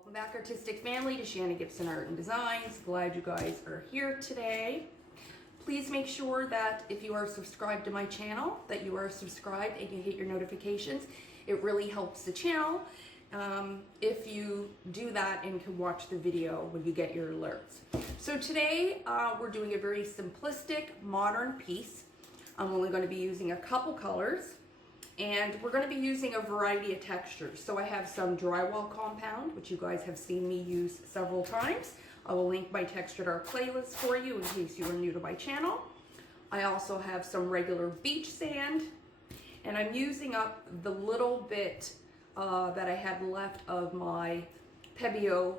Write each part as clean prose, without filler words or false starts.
Welcome back, artistic family, to Shannon Gibson Art and Designs. Glad you guys are here today. Please make sure that if you are subscribed to my channel, that you are subscribed and you hit your notifications. It really helps the channel if you do that and can watch the video when you get your alerts. So today we're doing a very simplistic, modern piece. I'm only going to be using a couple colors. And we're going to be using a variety of textures. So I have some drywall compound, which you guys have seen me use several times. I will link my textured art playlist for you in case you are new to my channel. I also have some regular beach sand, and I'm using up the little bit that I had left of my Pebeo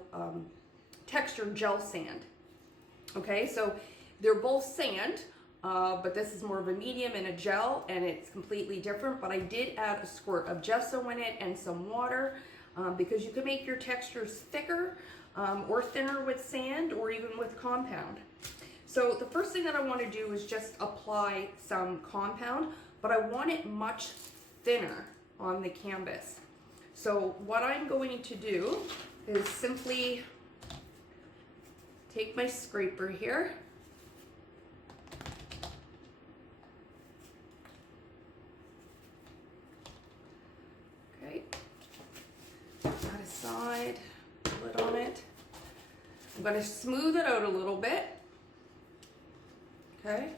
textured gel sand. Okay, so they're both sand. But this is more of a medium and a gel, and it's completely different. But I did add a squirt of gesso in it and some water because you can make your textures thicker or thinner with sand or even with compound. So the first thing that I want to do is just apply some compound, but I want it much thinner on the canvas. So what I'm going to do is simply take my scraper here. That aside, put it on it. I'm going to smooth it out a little bit. Okay.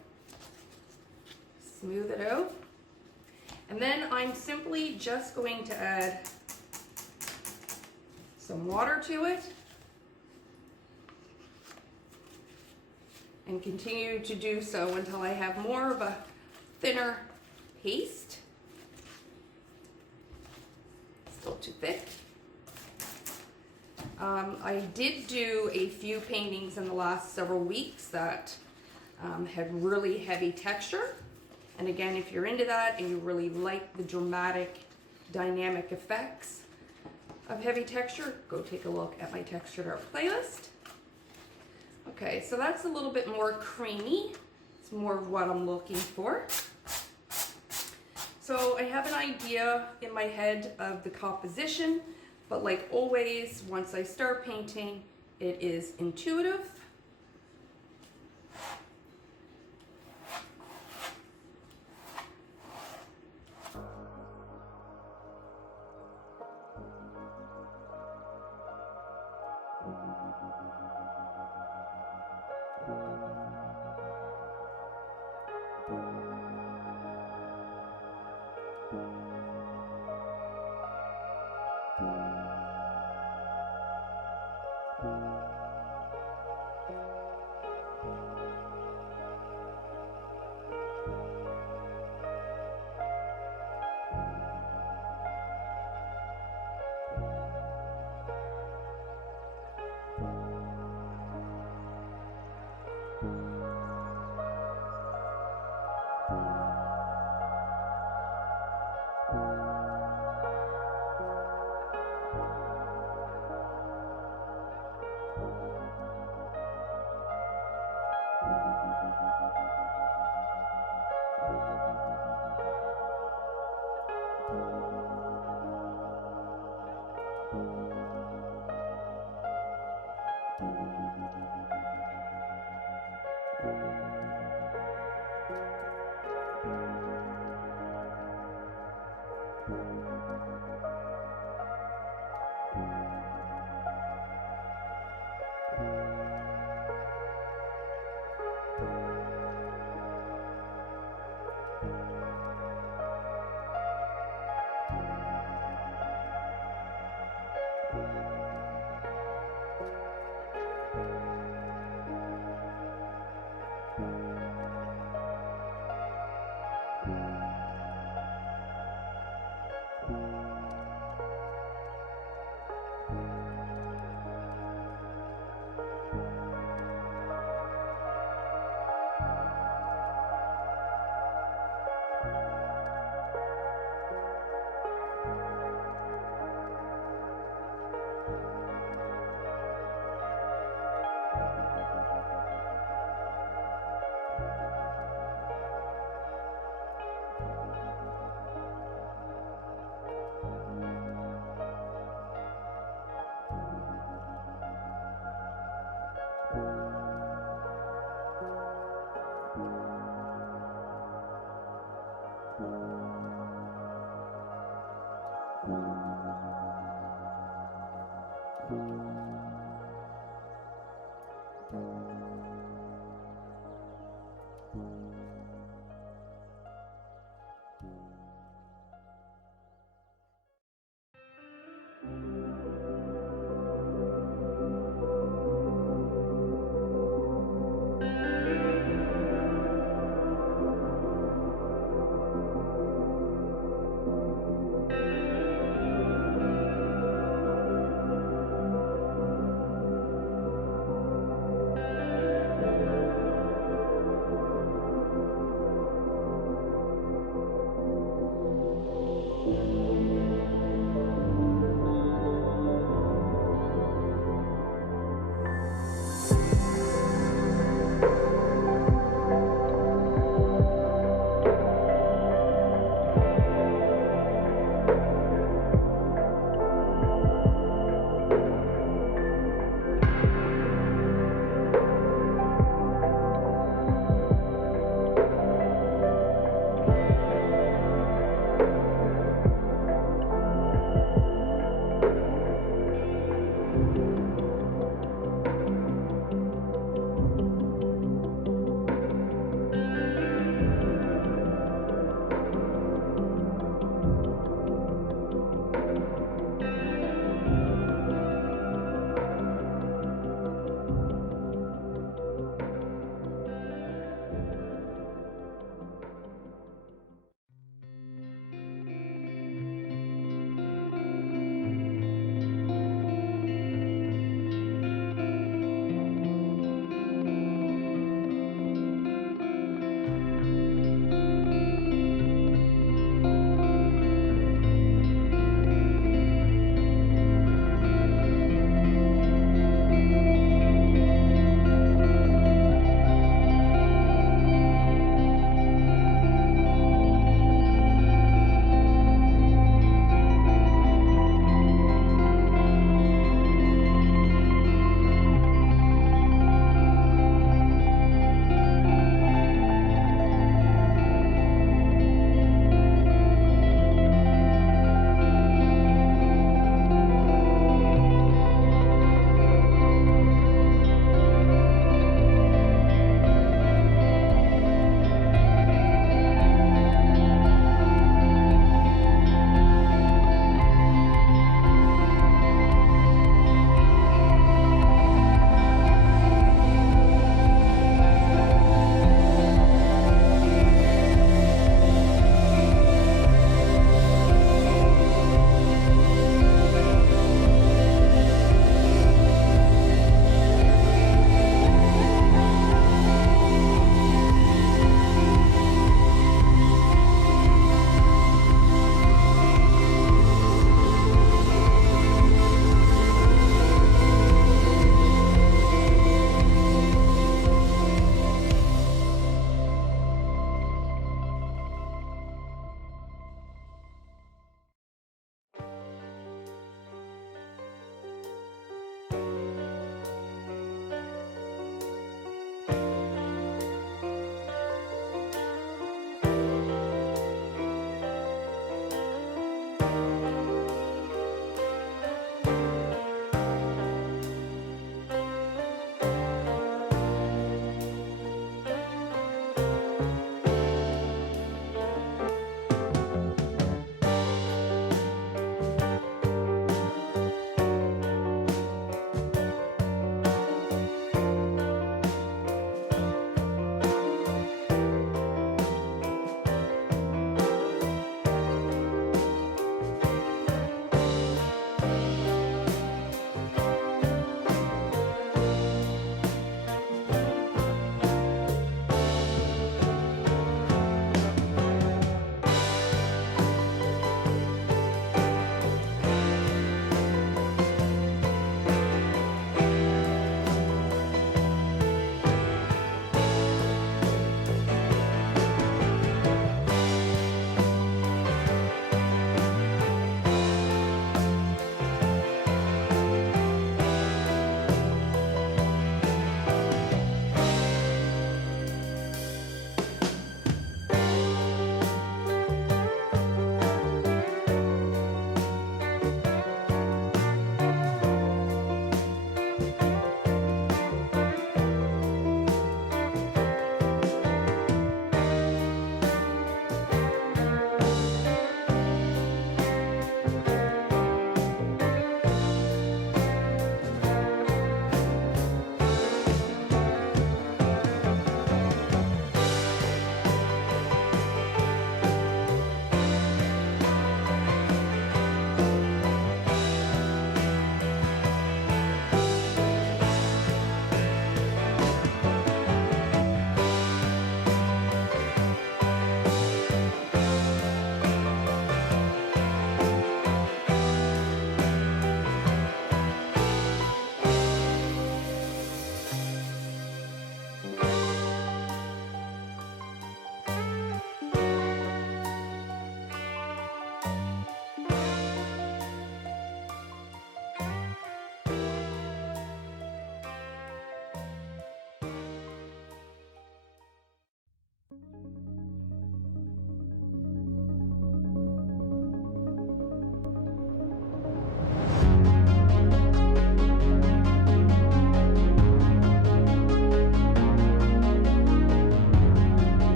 Smooth it out. And then I'm simply just going to add some water to it. And continue to do so until I have more of a thinner paste. Still too thick. I did do a few paintings in the last several weeks that had really heavy texture. And again, if you're into that and you really like the dramatic, dynamic effects of heavy texture, go take a look at my textured art playlist. Okay, so that's a little bit more creamy. It's more of what I'm looking for. So I have an idea in my head of the composition. But like always, once I start painting, it is intuitive. you.